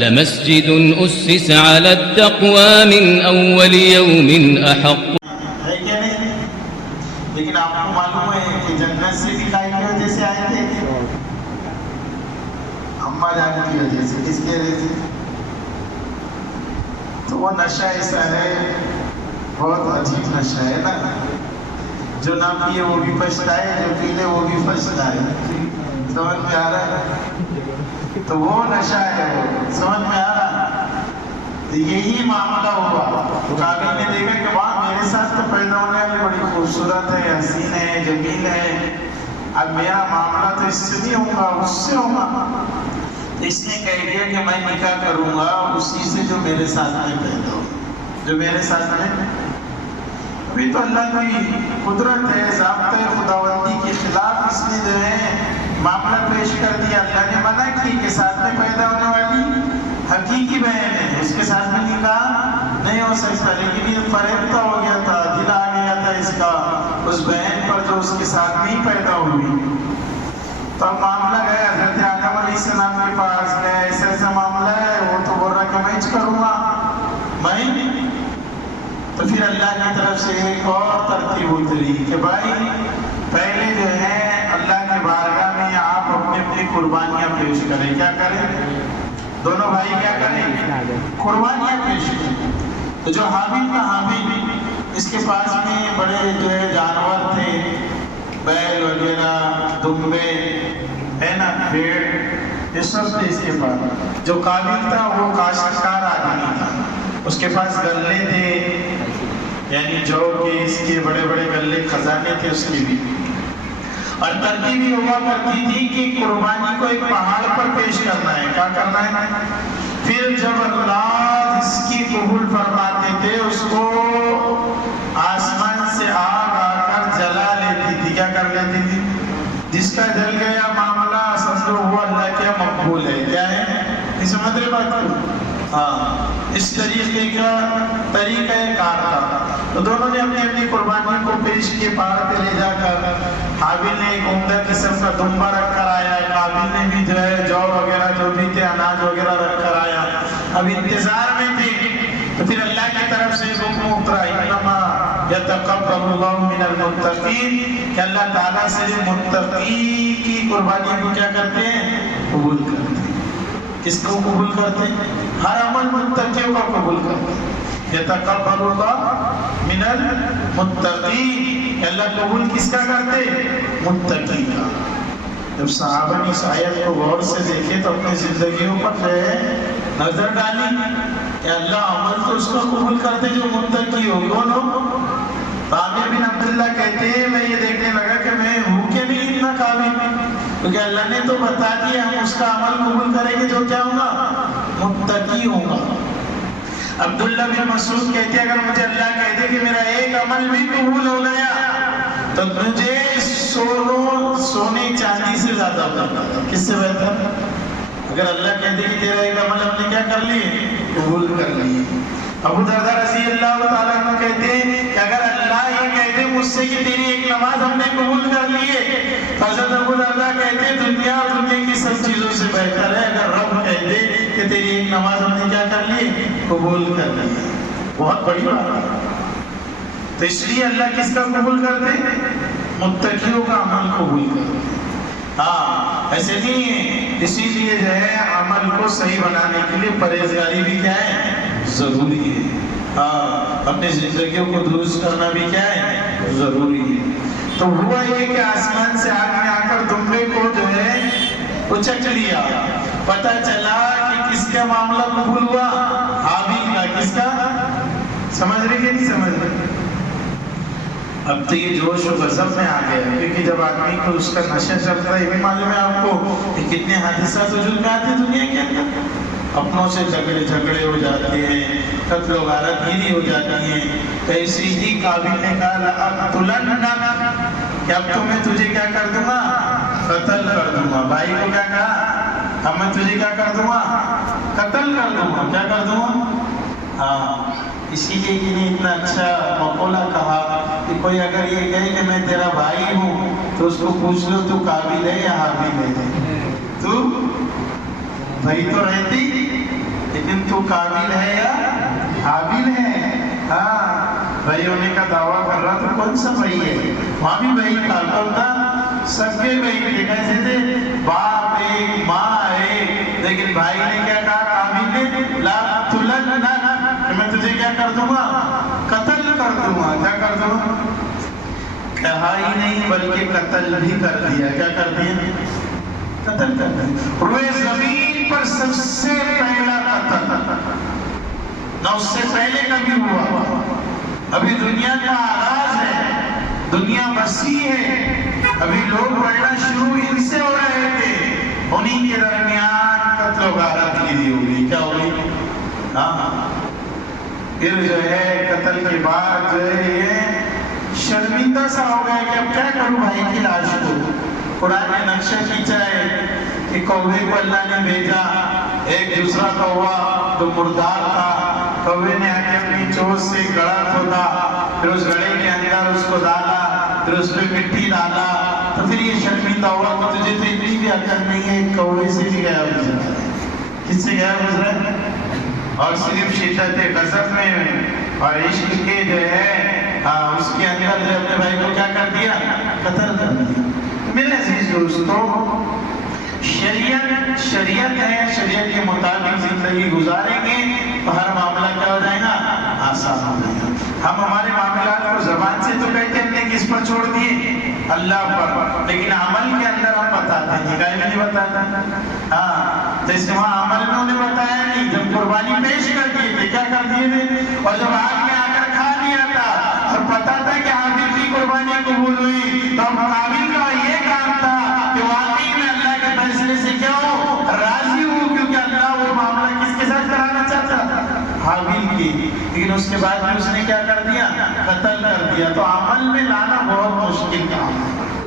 لمسجد أسس على التقوى من أول يوم أحق. ہے کہ نہیں؟ لیکن آپ کو معلوم ہے کہ جنت سے بھی کائے کی وجہ سے آئے تھے؟ اماں جان کی وجہ سے. کس کی وجہ سے؟ تو وہ نشہ ایسا ہے، بہت عجیب نشہ ہے نا. جو نہ پیے وہ بھی پچھتائے، جو پی لے وہ بھی پچھتائے. سمجھ میں آ رہا ہے؟ تو وہ نشہ ہے، وہ سمجھ میں آ رہا ہے. تو یہی معاملہ ہوا. قابل نے دیکھا کہ وہاں میرے ساتھ تو پیدا ہونے والی بڑی خوبصورت ہے، حسین ہے، جمیل ہے، اب میرا معاملہ تو اس سے نہیں ہوگا، اس سے ہوگا. اس نے کہہ دیا کہ میں نکاح کروں گا اسی سے جو میرے ساتھ میں پیدا ہو، جو میرے ساتھ میں. ابھی تو اللہ کی قدرت ہے، ضابطۂ خداوندی کے خلاف اس نے جو ہے معاملہ پیش کر دیا. اللہ نے منع کی کہ ساتھ میں پیدا ہونے والی حقیقی بہن ہے، اس کے ساتھ میں نکاح نہیں ہو سکتا. لیکن یہ فریب ہو گیا تھا، دل آ گیا تھا اس کا اس بہن پر جو اس کے ساتھ نہیں پیدا ہوئی. تو اب معاملہ گیا حضرت آدم علیہ السلام کے پاس گیا، ایسا ایسا معاملہ ہے. وہ تو بول رہا کہ میں کروں گا میں. تو پھر اللہ کی طرف سے ایک اور ترتیب اتری کہ بھائی پہلے جو ہے اللہ کی بارگاہ میں آپ اپنی اپنی قربانیاں پیش کریں. کیا کریں؟ دونوں بھائی کیا کریں؟ قربانیاں پیش کریں. تو جو حابیل کا حابیل، اس کے پاس میں بڑے جو ہے جانور تھے، بیل وغیرہ، دمبے ہے نا، بھیڑ، یہ سب تھے اس کے پاس. جو قابل تھا وہ کاشتکار آدمی تھا، اس کے پاس گلے تھے، یعنی جو کہ اس کے بڑے بڑے گلے خزانے تھے اس کی بھی. اور ترتیب یہ ہوا کرتی تھی کہ قربانی کو ایک پہاڑ پر پیش کرنا ہے. کیا کرنا ہے؟ پھر جب اللہ اس کی قبول فرماتے تھے اس کو آسمان سے آگ آ کر جلا لیتی تھی. کیا کر لیتی تھی؟ جس کا جل گیا معاملہ سمجھو وہ اللہ کیا مقبول ہے. کیا ہے؟ اس مطلب بات کو ہاں اس طریقے کا طریقہ کار تھا. تو دونوں نے اپنی اپنی قربانی کو پیش کیے. پہاڑ پہ لے جا کر حابیل نے ایک عمدہ قسم کا دمبا رکھ کر آیا، قابل نے بھی جو ہے جو وغیرہ جو بھی تھے اناج وغیرہ رکھ کر آیا. اب انتظار میں تھے. تو پھر اللہ کی طرف سے حکم اترا انما یتقبل اللہ من المتقین کہ اللہ تعالیٰ سے متقی کی قربانی کو کیا کرتے ہیں؟ قبول کرتے ہیں. کس کو قبول کرتے ہیں؟ ہر عمل متقیوں کا قبول کرتے ہیں. یتقبل اللہ من المتقین، اللہ قبول کس کا کرتے؟ متقی کا. جب صحابہ نے اس آیت کو غور سے دیکھے تو اپنی زندگیوں پر جو ہے نظر ڈالی کہ اللہ عمل تو اس کو قبول کرتے جو متقی ہو. کون ہو؟ عامر بن عبداللہ کہتے ہیں میں یہ دیکھنے لگا کہ میں ہوں کہ نہیں اتنا قابل، کیونکہ اللہ نے تو بتا دیا ہم اس کا عمل قبول کریں گے جو کیا ہوگا؟ متقی ہوگا. عبداللہ بن مسعود کہتے ہیں اگر مجھے اللہ کہتے کہ میرا ایک عمل بھی قبول ہو گیا تو مجھے سونے چاندی سے زیادہ بہتر. کس سے بہتر؟ اگر اللہ کہتے کہ تیرا ایک عمل ہم نے کیا کر لیے؟ قبول کر لیے. ابو درداء رضی اللہ تعالیٰ عنہ کہتے ہیں کہ اگر اللہ یہ کہتے مجھ سے کہ تیری ایک نماز ہم نے قبول کر لیے، حضرت ابو درداء کہتے ہیں دنیا اور دنیا کی سب چیزوں سے بہتر ہے اگر رب کہتے کہ تیری ایک نماز ہم نے کیا کر لی؟ قبول کر لی. بہت بڑی بات ہے. تو اس لیے اللہ کس کا قبول کرتے؟ متقیوں کا عمل قبول کرتے. ہاں ایسے نہیں ہے. اسی لیے جو ہے عمل کو صحیح بنانے کے لیے پرہیزگاری بھی کیا ہے؟ ضروری ہے. ہاں اپنی زندگیوں کو درست کرنا بھی کیا ہے؟ ضروری ہے. تو ہوا یہ کہ آسمان سے آگ میں آ کر دمبے کو جو ہے اچک لیا. پتہ چلا کہ کس کا معاملہ قبول ہوا؟ حابیل کا. کس کا؟ سمجھ رہے کہ نہیں سمجھ رہے؟ اب تو یہ جوش و غضب میں آ گیا کیونکہ جب آدمی کو اس کا نشہ چلتا ہے، یہ بھی معلوم ہے آپ کو کہ کتنے حادثات وجود میں آتے ہیں دنیا کے اندر. اپنوں سے جھگڑے ہو جاتے ہیں، قتل و غارت گیری ہو جاتی ہیں. تو اسی ہی قابل نے کہا لَأَقْتُلَنَّكَ کہ اب تو میں تجھے کیا کر دوں گا؟ قتل کر دوں گا. بھائی کو کیا کہا؟ اب میں تجھے کیا کر دوں گا؟ قتل کر دوں گا. کیا کر دوں گا؟ ہاں اسی لیے کہ نے اتنا اچھا مقولہ کہا کہ کوئی اگر یہ کہے کہ میں تیرا بھائی ہوں تو اس کو پوچھ لو تو قابل ہے یا حابیل ہے؟ تو بھائی تو رہتی لیکن تو قابل ہے یا حابل ہے؟ ہاں بھائی ہونے کا دعویٰ کر رہا تو کون سا بھائی ہے؟ وہاں بھی بھائی تھا، کون تھا؟ سگے بھائی تھے، کیسے تھے؟ باپ ایک ماں ایک، لیکن بھائی نے کیا کہا قابل نے؟ لا تلننا، کہ میں تجھے کیا کر دوں گا؟ قتل کر دوں گا۔ کیا کر دوں گا؟ کہا ہی نہیں بلکہ قتل بھی کر دیا۔ کیا کر دیا؟ قتل کر دیا۔ روئے زمین پر سب سے پہلا قتل، نہ اس سے پہلے کبھی ہوا۔ ابھی دنیا کا آغاز ہے، دنیا وسیع ہے، ابھی لوگ بڑھنا شروع ان سے ہو رہے تھے، انہی کے درمیان قتل و غارت کی ہوگی۔ کیا ہوگی؟ ہاں پھر جو ہے قتل کے بعد جو ہے یہ شرمندہ سا ہو گیا کہ اب کیا کروں بھائی کی لاش کو۔ قرآن نے نقشہ کھینچا ہے کہ کوے کو اللہ نے بھیجا، ایک دوسرا کوا تو مردار تھا، کوے نے آگے اپنی چوٹ سے گڑا کھودا، پھر اس گڑے کے اندر اس کو ڈالا، پھر اس پہ مٹی ڈالا، تو پھر یہ شرمندہ ہوا کہ تجھے تو اتنی بھی عقل نہیں ہے، کوے سے بھی گیا گزرا۔ کس سے گیا گزرا؟ اور صرف شدت غضب میں اور عشق کے جو ہے اس کے اندر جو اپنے بھائی کو کیا کر دیا؟ قتل کر دیا۔ میرے عزیز دوستو، شریعت ہے، شریعت کے مطابق زندگی گزاریں گے تو ہر معاملہ کیا ہو جائے گا؟ آسان ہو جائے گا۔ ہم ہمارے معاملات کو زبان سے تو کہتے ہیں کس پر چھوڑ دیے؟ اللہ پر، لیکن عمل کے اندر ہم بتاتے ہیں، نگاہ میں نہیں بتاتے۔ ہاں تو اس کے وہاں عمل میں انہیں بتایا نہیں، جب قربانی پیش کر دیے تھے کیا کر دیے تھے، اور جب آگ میں آ کر کھا لیا تھا اور پتا تھا کہ حابیل کی قربانی قبول ہوئی، تو حابیل کا یہ کام تھا کہ واقعی میں اللہ کے فیصلے سے کیا ہوں؟ راضی ہوں، کیونکہ اللہ وہ معاملہ کس کے ساتھ کرانا چاہتا تھا؟ حابیل کی۔ لیکن اس کے بعد میں اس نے کیا کر دیا؟ قتل کر دیا۔ تو عمل میں لانا بہت مشکل کام ہے۔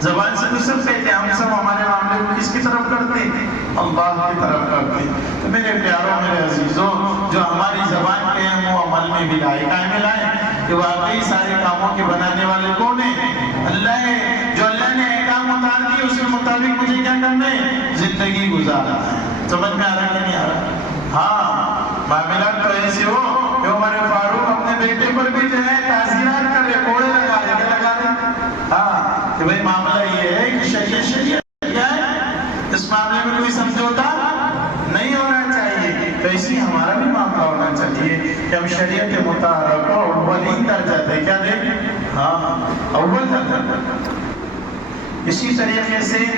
زبان سے تو سب کہتے ہیں، ہم سب ہمارے معاملے کو کس کی طرف کرتے ہیں؟ اللہ کی طرف کرتے ہیں۔ تو میرے پیاروں، میرے عزیزوں، جو ہماری زبان کے ہیں وہ عمل میں بھی لائے، کائے میں لائے کہ واقعی سارے کاموں کے بنانے والے کون ہیں؟ اللہ ہے۔ جو اللہ نے احکام اتار دیے اس کے مطابق مجھے کیا کرنا ہے؟ زندگی گزارنا ہے۔ سمجھ میں آ رہا ہے کہ نہیں آ رہا؟ ہاں معاملات تو ایسے ہو کہ عمر فاروق اپنے بیٹے پر بھی جو ہے تعزیرات کر رہے، کوڑے لگا رہے، کیا لگا رہے؟ ہاں کہ بھائی معاملہ یہ ہے کہ شریعت کیا ہے، اس معاملے میں کوئی سمجھوتا نہیں ہونا چاہیے۔ تو اسی ہمارا بھی معاملہ ہونا چاہیے کہ ہم شریعت مطابق کو اولین درجہ دیں۔ کیا دیں؟ ہاں اول درجہ۔ اسی طریقے سے